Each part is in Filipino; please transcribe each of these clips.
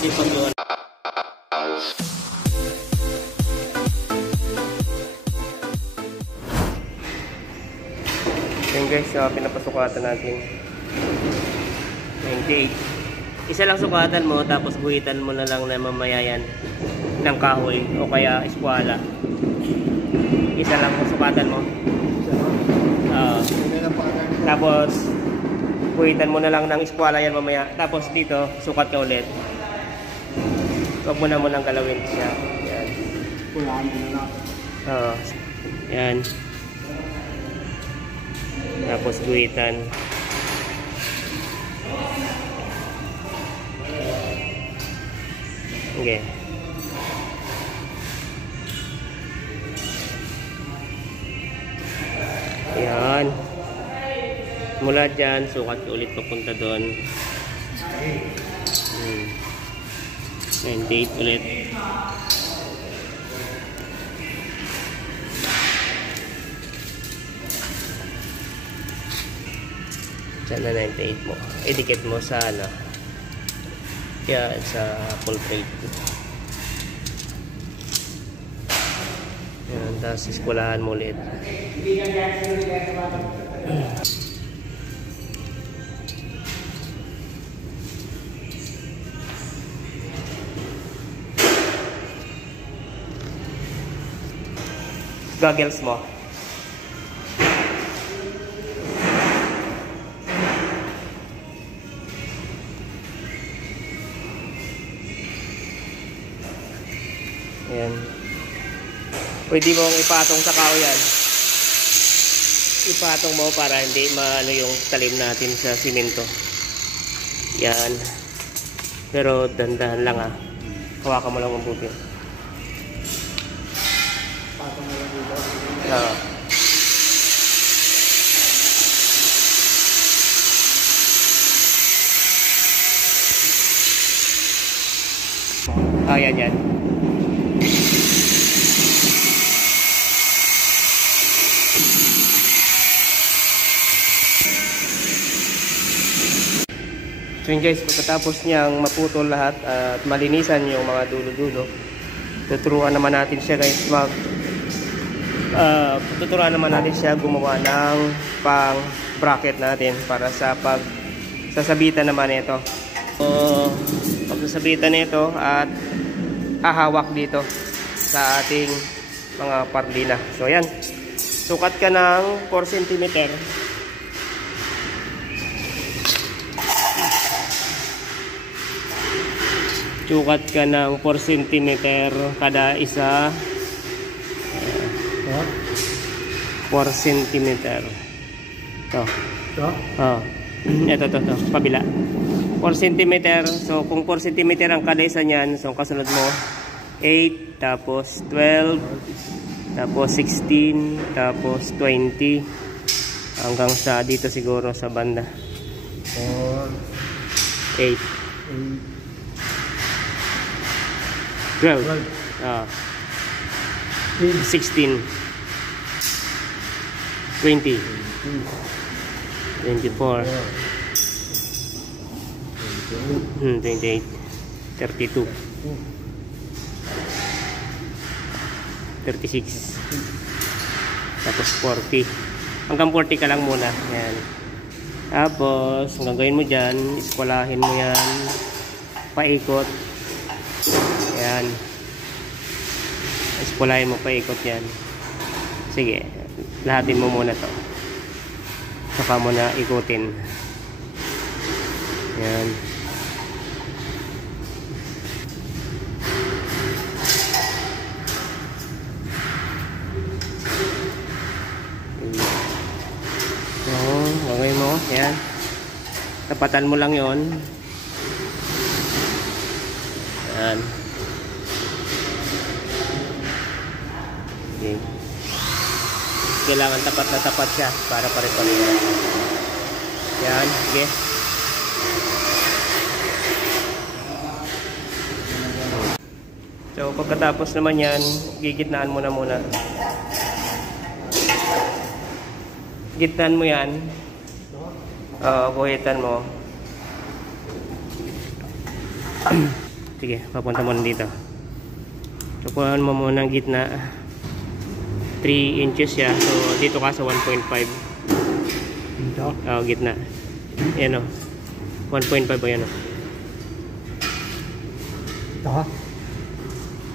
natin pag yun. Yan guys, pinapasukatan natin 28. Isa lang sukatan mo, tapos guhitan mo na lang na mamaya yan ng kahoy o kaya eskwala. Isa lang sukatan mo. Tapos guhitan mo na lang ng eskwala yan mamaya. Tapos dito, sukat ka ulit. Huwag mo na munang galawin siya. Yan. Yan. Tapos guhitan. Okay. Yan. Mula dyan, sukat ulit papunta doon. 98 ulit. Diyan na 98 mo. Idikit mo sa ano. Kaya sa full plate. Yan, tapos iskulahan mo ulit. Goggles mo. Ayan. Pwede mong ipatong sa kahoyan. Ipatong mo para hindi maano yung talim natin sa simento. Yan. Pero dandahan lang ah. Hawakan mo lang mabuti. Patong mo lang dito. Oo. Yan, yan. So yun guys, pagkatapos niyang maputol lahat at malinisan yung mga dulo-dulo, tuturuan naman natin siya guys tuturuan naman natin siya gumawa ng pang bracket natin para sa pagsasabitan naman ito. So pagsasabitan nito at hahawak dito sa ating mga parlina. So yan, sukat ka ng 4 cm. Sukat ka ng 4 cm kada isa. 4 cm. Ito. Ito. Pabila. 4 cm. So, kung 4 cm ang kada isa niyan, so, kasunod mo, 8, tapos 12, tapos 16, tapos 20, hanggang sa dito siguro sa banda. 8. 12. 16. 20. 24. 28. 32. 36. Tapos 40. Hanggang 40 ka lang muna. Yan. Tapos, ang gagawin mo dyan, iskwalahin mo yan. Paikot. Yan. Ispulahin mo pa ikot yan. Sige, lahatin mo muna to. Saka mo na ikutin. Yan. So, gawin mo. Yan. Tapatan mo lang yon. Yan. Okay. Kailangan tapat na tapat siya para pare-pareho. Yan, sige. So pagkatapos naman yan, gigitnaan mo na muna. Gitnaan mo yan. Guhitan mo. Sige, papunta mo dito. Kukuhaan mo muna ng gitna. 3 inches siya. So, dito ka sa 1.5. Dito? Oo, gitna. Yan o. 1.5 o yan o. Ito?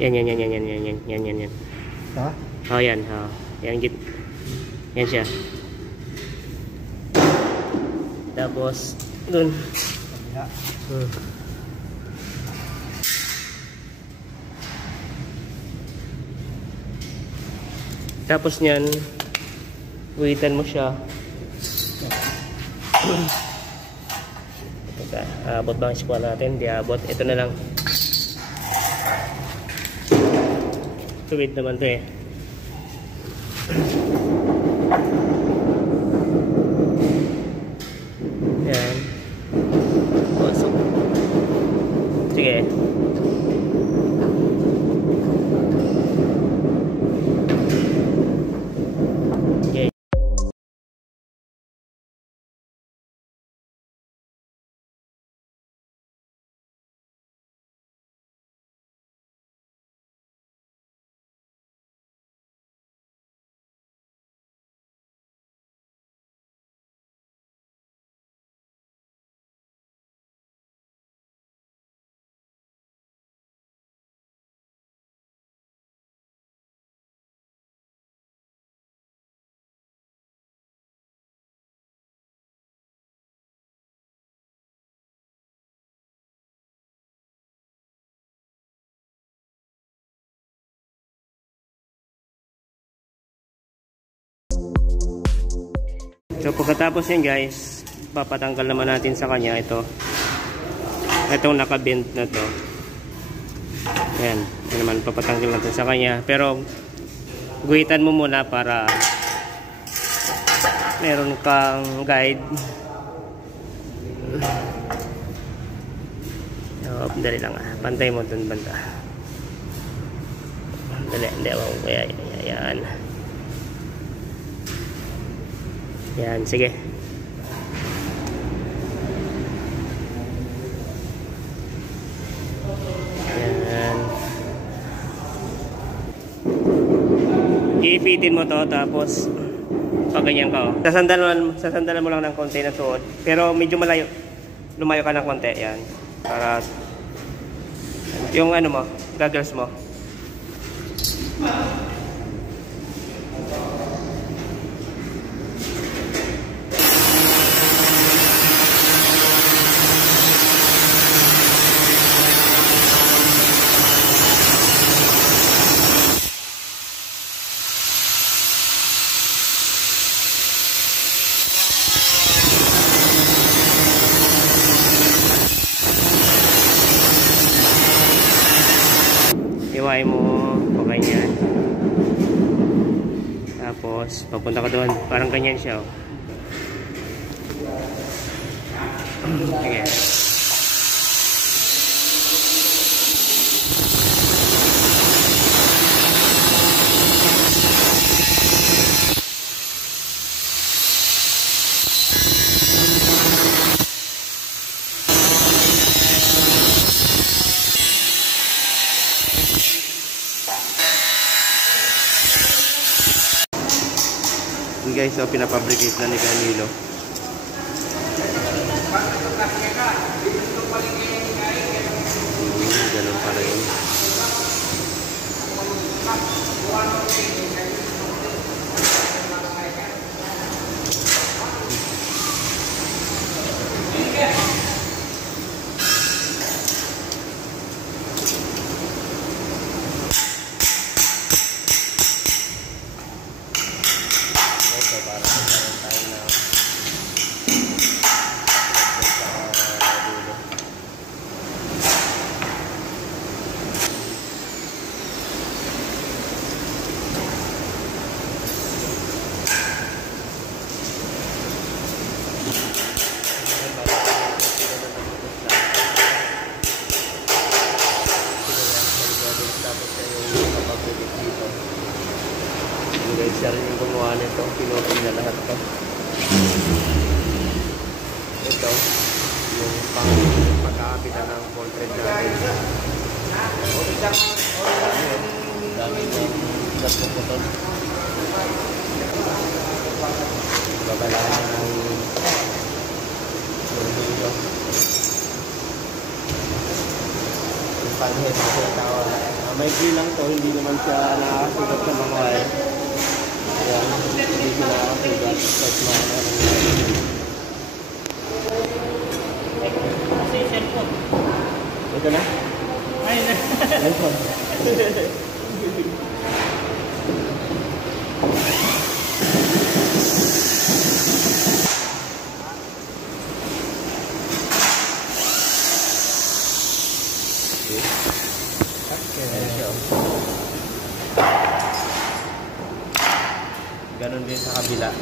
Yan. Ito? Oh, yan. Oh. Yan, yan siya. Tapos, dun. Kabila. Tapos niyan, guhitan mo siya. Teka, abot ba ang squat natin? Di abot. Ito na lang. Tuwid naman to eh. Yan. Pasok. Sige. Okay. So pagkatapos yun guys, papatanggal naman natin sa kanya ito. Itong nakabend na to. Yan, yan naman papatanggal natin sa kanya. Pero guhitan mo muna para meron kang guide. Oh, dali lang ah. Pantay mo dun banda. Dali, hindi ako kaya yan. Yan, sige. Yan. Iipitin mo to tapos pag ganyan ka, oh. Sasandalan mo lang ng konti na suot. Pero medyo malayo. Lumayo ka ng konti, yan. Para yung ano mo, goggles mo. Iwain mo o ganyan. Tapos papunta ka doon, parang ganyan siya, oh. Sige. Guys, so pinapabricate na ni Camilo. Ganun pala yun. Guys, siya rin yung gumawa nito. Pinopin na lahat to. Ito. yung pagkakapitan ng cold thread natin. Dami ng putol. Babalaan ng hilo. Yung panhead na tinatawag. Maikli lang to, hindi naman siya nakakasugat sa mga wire. Ayan, hindi siya nakakasugat kahit mga Kasi cellphone. ito na? Ay, iPhone. Ganon din sa kabila.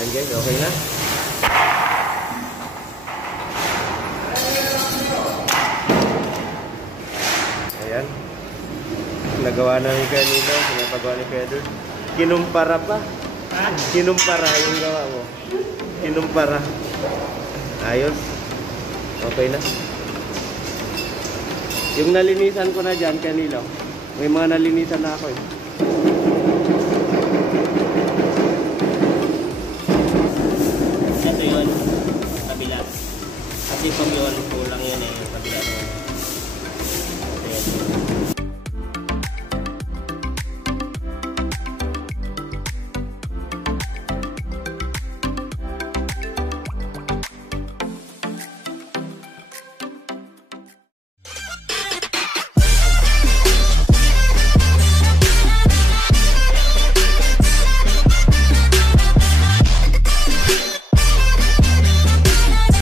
Ayan guys, okay na. Ayan. Nagawa na ni kanina, pinapagawa ni Pedro. Kinumpara pa. Kinumpara yung gawa mo. Kinumpara. Ayos. Okay na. Yung nalinisan ko na dyan kanilo. May mga nalinisan na ako eh. ito yun, kabila. Kasi pag yun, kulang yun eh, kabila.